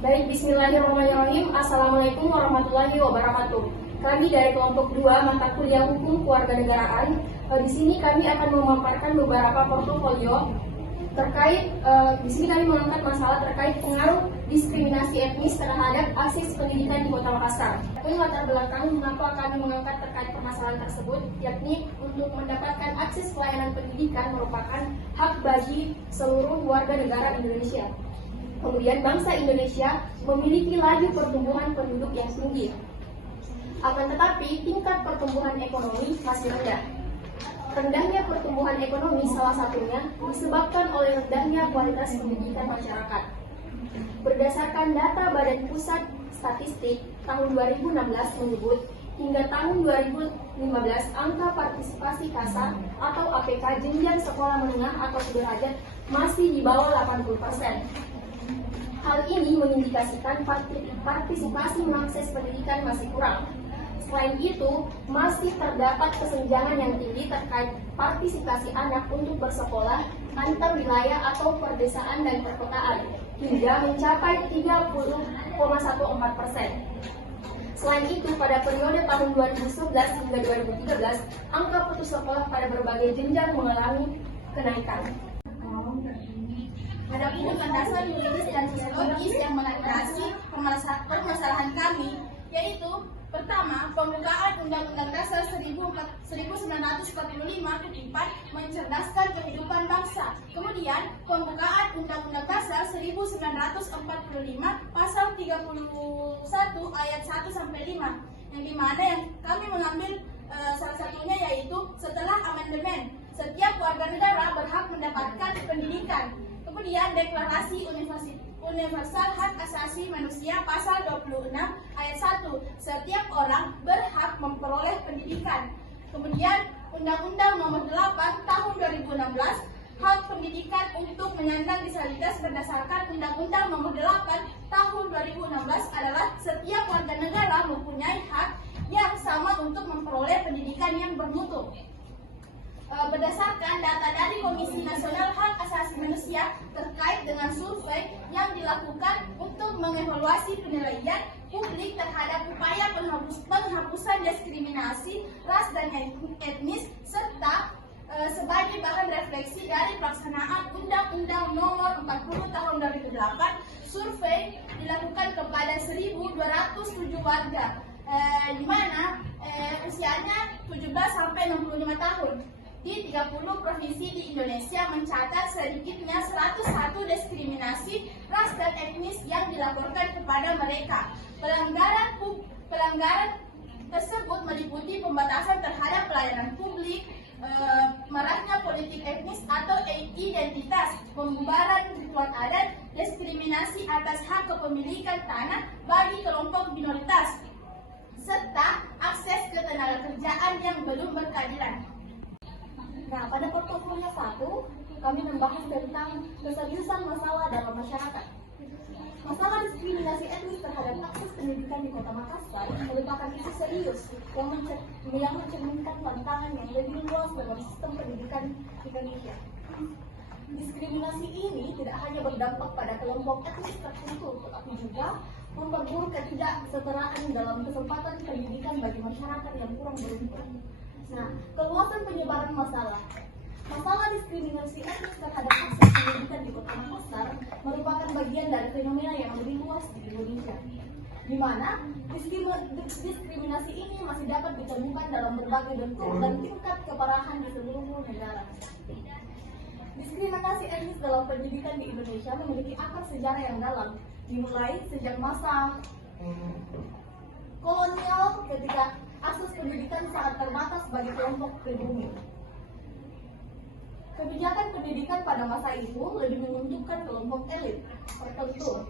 Baik, bismillahirrahmanirrahim. Assalamualaikum warahmatullahi wabarakatuh. Kami dari kelompok 2 mata kuliah hukum kewarganegaraan. Di sini kami akan memaparkan beberapa portofolio terkait di sini kami mengangkat masalah terkait pengaruh diskriminasi etnis terhadap akses pendidikan di Kota Makassar. Ini latar belakang mengapa kami mengangkat terkait permasalahan tersebut, yakni untuk mendapatkan akses pelayanan pendidikan merupakan hak bagi seluruh warga negara Indonesia. Kemudian bangsa Indonesia memiliki laju pertumbuhan penduduk yang tinggi. Akan tetapi tingkat pertumbuhan ekonomi masih rendah. Rendahnya pertumbuhan ekonomi salah satunya disebabkan oleh rendahnya kualitas pendidikan masyarakat. Berdasarkan data Badan Pusat Statistik tahun 2016 menyebut hingga tahun 2015 angka partisipasi KASA atau APK jenjang sekolah menengah atau sederajat masih di bawah 80%. Hal ini mengindikasikan partisipasi mengakses pendidikan masih kurang. Selain itu, masih terdapat kesenjangan yang tinggi terkait partisipasi anak untuk bersekolah antar wilayah atau perdesaan dan perkotaan, hingga mencapai 30,14%. Selain itu, pada periode tahun 2011 hingga 2013, angka putus sekolah pada berbagai jenjang mengalami kenaikan. Adapun landasan yuridis dan sosiologis yang melandasi permasalahan kami, yaitu pertama, pembukaan Undang-Undang Dasar 1945 mencerdaskan kehidupan bangsa. Kemudian, pembukaan Undang-Undang Dasar 1945 pasal 31 ayat 1-5, yang dimana yang kami mengambil salah satunya yaitu setelah amandemen, setiap warga negara berhak mendapatkan pendidikan. Kemudian Deklarasi Universal Hak Asasi Manusia pasal 26 ayat 1, setiap orang berhak memperoleh pendidikan. Kemudian Undang-Undang Nomor 8 Tahun 2016, hak pendidikan untuk penyandang disabilitas berdasarkan Undang-Undang Nomor 8 Tahun 2016 adalah setiap warga negara mempunyai hak yang sama untuk memperoleh pendidikan yang bermutu. Berdasarkan data dari Komisi Nasional Hak Asasi Manusia terkait dengan survei yang dilakukan untuk mengevaluasi penilaian publik terhadap upaya penghapusan diskriminasi ras dan etnis serta sebagai bahan refleksi dari pelaksanaan Undang-Undang Nomor 40 Tahun 2008, survei dilakukan kepada 1.207 warga, di mana usianya 17 sampai 65 tahun. Di 30 provinsi di Indonesia mencatat sedikitnya 101 diskriminasi ras dan etnis yang dilaporkan kepada mereka. Pelanggaran tersebut meliputi pembatasan terhadap pelayanan publik, maraknya politik etnis atau identitas, pembubaran ritual adat, diskriminasi atas hak kepemilikan tanah bagi kelompok minoritas, serta akses ke tenaga kerjaan yang belum berkeadilan. Nah, pada portofolio 1, kami membahas tentang keseriusan masalah dalam masyarakat. Masalah diskriminasi etnis terhadap akses pendidikan di Kota Makassar merupakan isu serius yang mencerminkan tantangan yang lebih luas dalam sistem pendidikan Indonesia. Diskriminasi ini tidak hanya berdampak pada kelompok etnis tertentu, tetapi juga memperburuk ketidaksetaraan dalam kesempatan pendidikan bagi masyarakat yang kurang beruntung. Nah, keluasan penyebaran masalah diskriminasi etnis terhadap akses pendidikan di Kota Makassar merupakan bagian dari fenomena yang lebih luas di Indonesia, di mana diskriminasi ini masih dapat ditemukan dalam berbagai bentuk dan tingkat keparahan di seluruh negara. Diskriminasi etnis dalam pendidikan di Indonesia memiliki akar sejarah yang dalam, dimulai sejak masa kolonial ketika akses pendidikan sangat terbatas bagi kelompok pribumi. Kebijakan pendidikan pada masa itu lebih menguntungkan kelompok elit tertentu,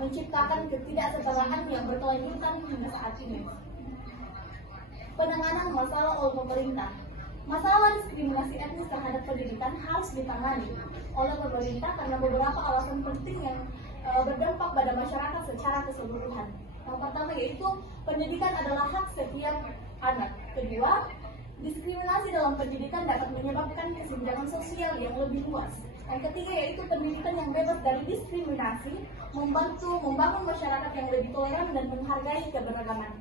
menciptakan ketidaksetaraan yang berkelanjutan hingga saat ini. Penanganan masalah oleh pemerintah. Masalah diskriminasi etnis terhadap pendidikan harus ditangani oleh pemerintah karena beberapa alasan penting yang berdampak pada masyarakat secara keseluruhan. Yang pertama yaitu pendidikan adalah hak setiap anak. Kedua, diskriminasi dalam pendidikan dapat menyebabkan kesenjangan sosial yang lebih luas. Yang ketiga yaitu pendidikan yang bebas dari diskriminasi, membangun masyarakat yang lebih toleran dan menghargai keberagaman.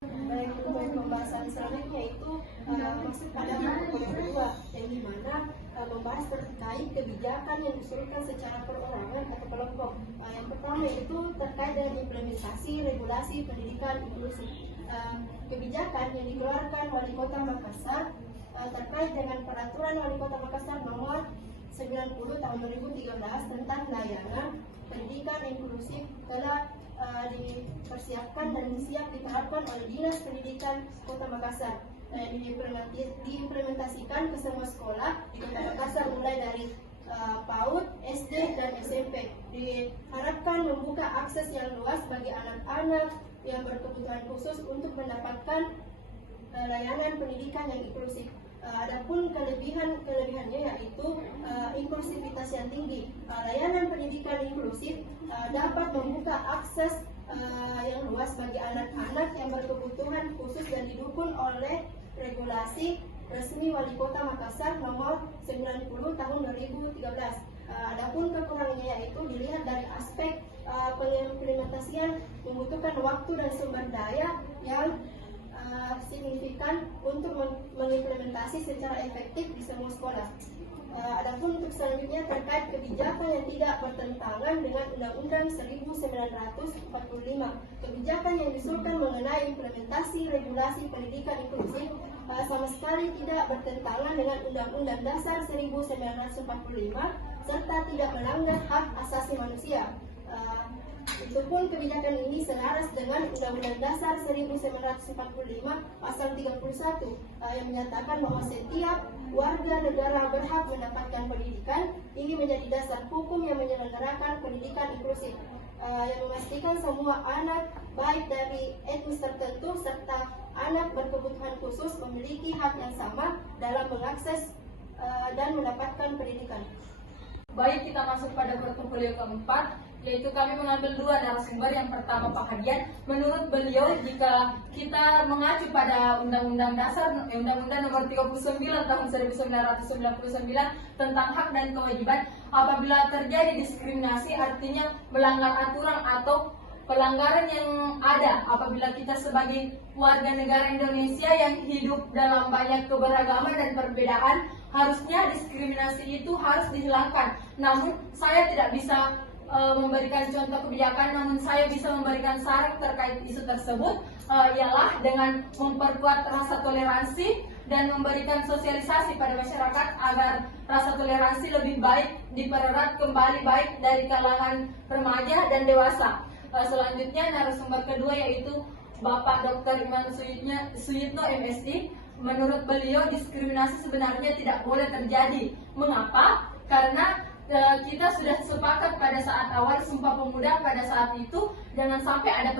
Baik, untuk pembahasan selanjutnya itu masuk pada pokok yang kedua, yang dimana membahas terkait kebijakan yang disuruhkan secara perorangan atau kelompok. Yang pertama itu terkait dengan implementasi regulasi pendidikan inklusif. Kebijakan yang dikeluarkan Wali Kota Makassar terkait dengan peraturan Wali Kota Makassar nomor 90 tahun 2013 tentang layanan pendidikan inklusif telah dipersiapkan dan siap diterapkan oleh Dinas Pendidikan Kota Makassar. Diimplementasikan ke semua sekolah di Kota Makassar mulai dari PAUD, SD, dan SMP. Diharapkan membuka akses yang luas bagi anak-anak yang berkebutuhan khusus untuk mendapatkan layanan pendidikan yang inklusif. Adapun kelebihannya yaitu inklusivitas yang tinggi. Layanan pendidikan inklusif dapat membuka akses yang luas bagi anak-anak yang berkebutuhan khusus dan didukung oleh regulasi resmi Wali Kota Makassar nomor 90 tahun 2013. Adapun kekurangannya yaitu dilihat dari aspek pengimplementasian membutuhkan waktu dan sumber daya yang signifikan untuk mengimplementasi secara efektif di semua sekolah. Adapun untuk selanjutnya terkait kebijakan yang tidak bertentangan dengan Undang-Undang 1945. Kebijakan yang diusulkan mengenai implementasi regulasi pendidikan inklusif sama sekali tidak bertentangan dengan Undang-Undang Dasar 1945 serta tidak melanggar hak asasi manusia. Itu pun kebijakan ini selaras dengan Undang-Undang Dasar 1945 pasal 31 yang menyatakan bahwa setiap warga negara berhak mendapatkan pendidikan. Ini menjadi dasar hukum yang menyelenggarakan pendidikan inklusif yang memastikan semua anak baik dari etnis tertentu serta anak berkebutuhan khusus memiliki hak yang sama dalam mengakses dan mendapatkan pendidikan. Baik, kita masuk pada portofolio keempat, yaitu kami mengambil dua narasumber. Yang pertama Pak Hadian. Menurut beliau, jika kita mengacu pada Undang-Undang Dasar, Undang-Undang Nomor 39 Tahun 1999 tentang hak dan kewajiban, apabila terjadi diskriminasi artinya melanggar aturan atau pelanggaran yang ada. Apabila kita sebagai warga negara Indonesia yang hidup dalam banyak keberagaman dan perbedaan, harusnya diskriminasi itu harus dihilangkan. Namun saya tidak bisa memberikan contoh kebijakan, namun saya bisa memberikan saran terkait isu tersebut, ialah dengan memperkuat rasa toleransi dan memberikan sosialisasi pada masyarakat agar rasa toleransi lebih baik dipererat kembali baik dari kalangan remaja dan dewasa. Selanjutnya narasumber kedua yaitu Bapak Dr. Iman Suyitno MSD. Menurut beliau diskriminasi sebenarnya tidak boleh terjadi. Mengapa? Karena kita sudah sepakat pada saat awal Sumpah Pemuda pada saat itu jangan sampai ada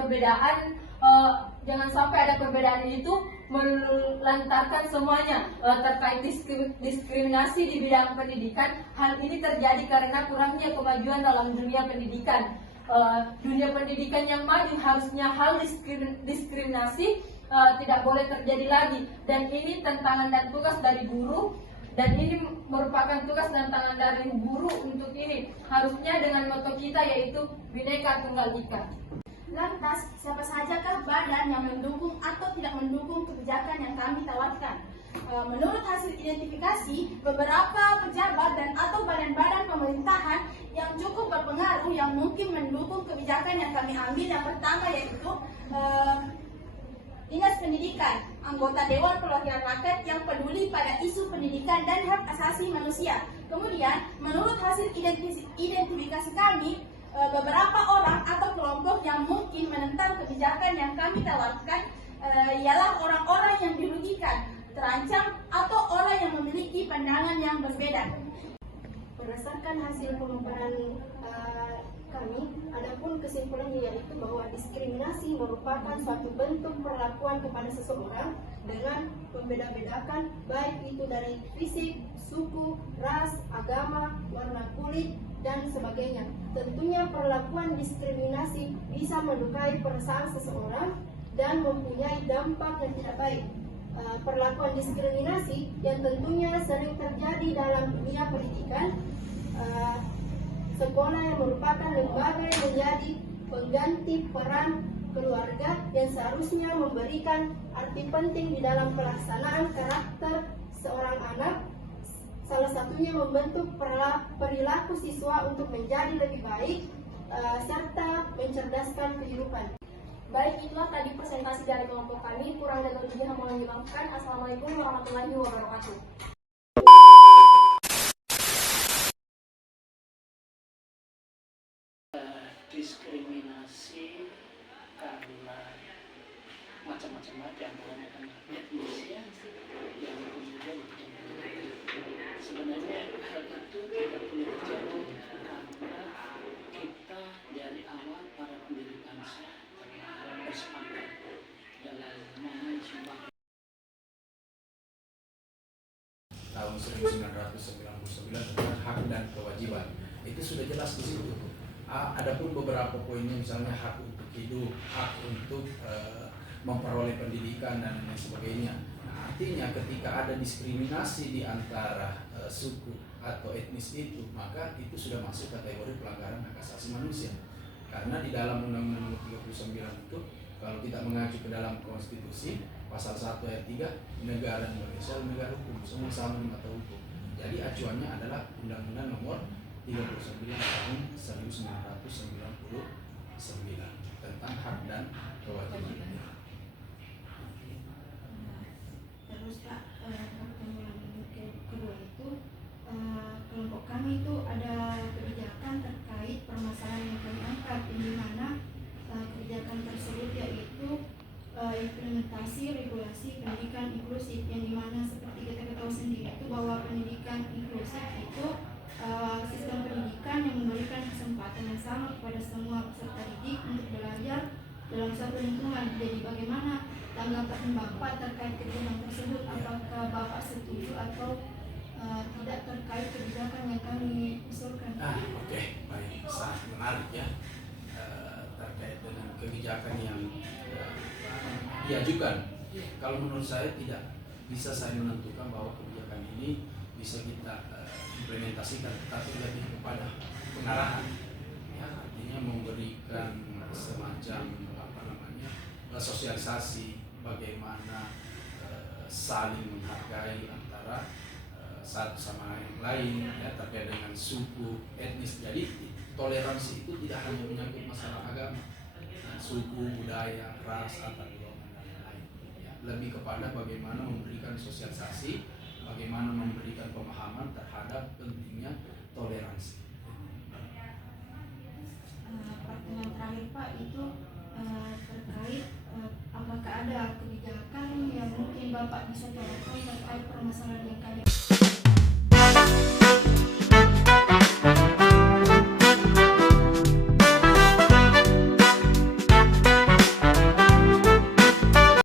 perbedaan itu melantarkan semuanya terkait diskriminasi di bidang pendidikan. Hal ini terjadi karena kurangnya kemajuan dalam dunia pendidikan. Dunia pendidikan yang maju harusnya hal diskriminasi tidak boleh terjadi lagi, dan ini tantangan dan tugas dari guru, dan ini merupakan tugas dan tantangan dari guru untuk ini. Harusnya dengan moto kita yaitu Bhinneka Tunggal Ika. Lantas, siapa sajakah badan yang mendukung atau tidak mendukung kebijakan yang kami tawarkan? Menurut hasil identifikasi, beberapa pejabat dan atau badan-badan pemerintahan yang cukup berpengaruh yang mungkin mendukung kebijakan yang kami ambil, yang pertama yaitu Dinas Pendidikan, anggota Dewan Perwakilan Rakyat yang peduli pada isu pendidikan dan hak asasi manusia. Kemudian, menurut hasil identifikasi kami, beberapa orang atau kelompok yang mungkin menentang kebijakan yang kami tawarkan ialah orang-orang yang dirugikan, terancam, atau orang yang memiliki pandangan yang berbeda. Berdasarkan hasil pengukuran kami, adapun kesimpulannya yaitu bahwa diskriminasi merupakan suatu bentuk perlakuan kepada seseorang dengan membeda-bedakan baik itu dari fisik, suku, ras, agama, warna kulit, dan sebagainya. Tentunya perlakuan diskriminasi bisa melukai perasaan seseorang dan mempunyai dampak yang tidak baik. Perlakuan diskriminasi yang tentunya sering terjadi dalam dunia pendidikan sekolah yang merupakan lembaga yang menjadi pengganti peran keluarga yang seharusnya memberikan arti penting di dalam pelaksanaan karakter seorang anak, salah satunya membentuk perilaku siswa untuk menjadi lebih baik serta mencerdaskan kehidupan. Baik, itulah tadi presentasi dari kelompok kami. Kurang dan lebihnya mohon dimaafkan. Assalamualaikum warahmatullahi wabarakatuh. Diskriminasi karena macam-macam di antaranya kan etnis ya, yang kemudian sebenarnya hal itu tidak perlu terjadi karena kita dari awal para pendiri bangsa bersepakat dalam mengajukan tahun 1999 tentang hak dan kewajiban. Itu sudah jelas di situ. Adapun beberapa poinnya misalnya hak untuk hidup, hak untuk memperoleh pendidikan dan lain sebagainya. Nah, artinya ketika ada diskriminasi di antara suku atau etnis itu, maka itu sudah masuk kategori pelanggaran hak asasi manusia. Karena di dalam Undang-Undang Nomor 39 itu, kalau kita mengacu ke dalam konstitusi pasal 1 ayat 3, negara Indonesia negara hukum, semua sama di mata hukum. Jadi acuannya adalah Undang-Undang Nomor 39 tahun 1999 tentang hak dan kewajiban. Terus Pak, pertemuan kedua itu kelompok kami itu ada kebijakan terkait permasalahan yang kami angkat, di mana kebijakan tersebut yaitu implementasi regulasi pendidikan inklusif, yang dimana seperti kita ketahui sendiri itu bahwa pendidikan inklusif itu sistem pendidikan yang memberikan kesempatan yang sama kepada semua peserta didik untuk belajar dalam suatu lingkungan. Jadi bagaimana tanggapan Bapak terkait kebijakan tersebut? Apakah Bapak setuju atau tidak terkait kebijakan yang kami usulkan? Oke, baik, sangat menarik ya terkait dengan kebijakan yang diajukan. Kalau menurut saya tidak bisa saya menentukan bahwa kebijakan ini bisa kita implementasikan, tetapi lebih kepada pengarahan, ya, artinya memberikan semacam sosialisasi bagaimana saling menghargai antara satu sama yang lain, ya, terkait dengan suku, etnis. Jadi toleransi itu tidak hanya menyangkut masalah agama, suku, budaya, ras, antar golongan dan lain-lain. Ya, lebih kepada bagaimana memberikan sosialisasi, bagaimana memberikan pemahaman terhadap pentingnya toleransi. Pertanyaan terakhir Pak itu terkait apakah ada kebijakan yang mungkin Bapak bisa contohkan terkait permasalahan yang kami